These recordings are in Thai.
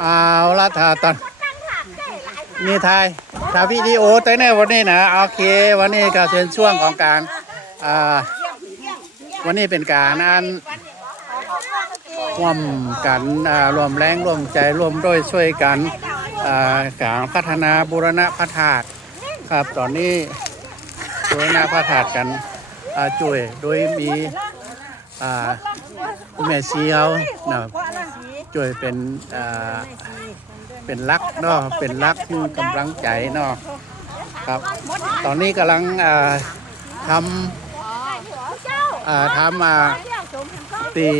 เอาละถ่าตอนนี่ถ่ายถ่ายวิดีโอแต่ในวันนี้นะโอเค วันนี้ก็เป็นช่วงของการอ่าวันนี้เป็นการอันร่วมกันรวมแรงร่วมใจร่วมด้วยช่วยกันการพัฒนาบูรณะพระธาตุครับตอนนี้บูรณะพระธาตุกันอ่าช่ยโดยมีคุณแม่ชีเขาเนาะ ช่วยเป็นอ่าเป็นรักเนาะเป็นรักคือกำลังใจเนาะครับ ตอนนี้กำลังอ่าทำอ่าทำมาตี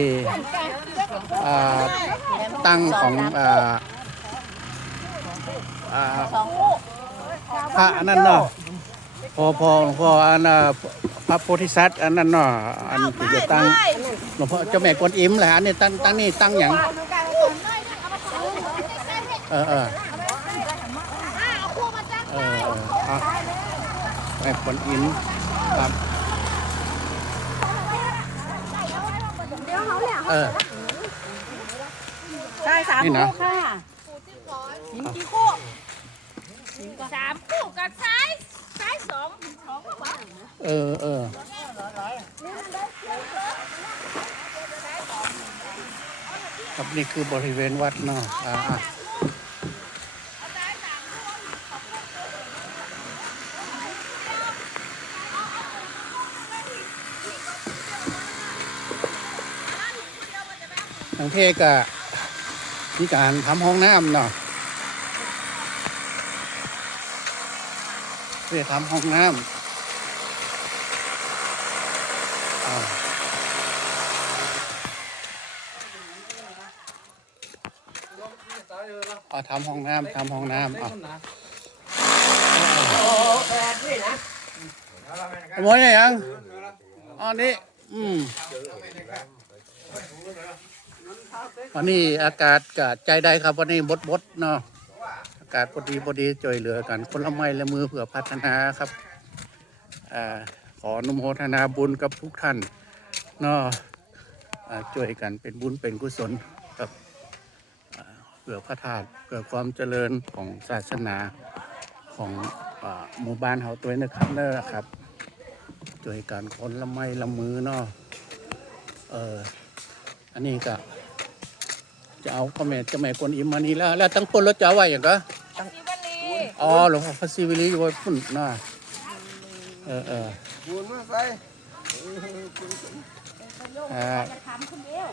อ่าตั้งของอ่าอ่าพระนนั้นเนาะพอพอพออันน่ะพระโพธิสัตว์อันนั้นเนาะอันที่จะตั้งหลวงพ่อเจ้าแม่กวนอิมแหละอันนี้ตั้งตั้งนี่ตั้งอย่าง ออเออเออเออเอาไปคนอินครับเออใช่สามคู่ค่ะหินกี่คู่สามคู่กับซ้ายซ้ายสองสองก็บอกเออเออครับนี่คือบริเวณวัดเนาะอ่า ทางเทศก็มีการทำห้องน้ำเนาะเพื่อทำห้องน้ำอ้าวเอาทำห้องน้ำทำห้องน้ำอาเอาหมดยังอันนี้ อืม วันนี้อากาศกะใจได้ครับวันนี้บดบดเนาะอากาศพอดีพอดีจ่วยเหลือกัน คนละไม้ละมือเพื่อพัฒนาครับอขออนุโมทนาบุญกับทุกท่านเนาะอ่าช่วยกันเป็นบุญเป็นกุศลกับเพื่อพระธาตุเพื่อความเจริญของศาสนาของหมู่บ้านเฮาตัวนี้นะครับเนอะครับช่วยกันคนละไม้ละมือเนาะเออ อันนี้ก็จะเอาก็แม่เจะแม่กวนอิมมานี่แล้ว แล้วตั้งคนรถจะเอาไว้อย่างก็สิบลีอ๋อหลวงพ่อพระศิวลีอยู่บนพุ่นน่ะเออเออบุญมาไปอ่า จะทำคนเดียว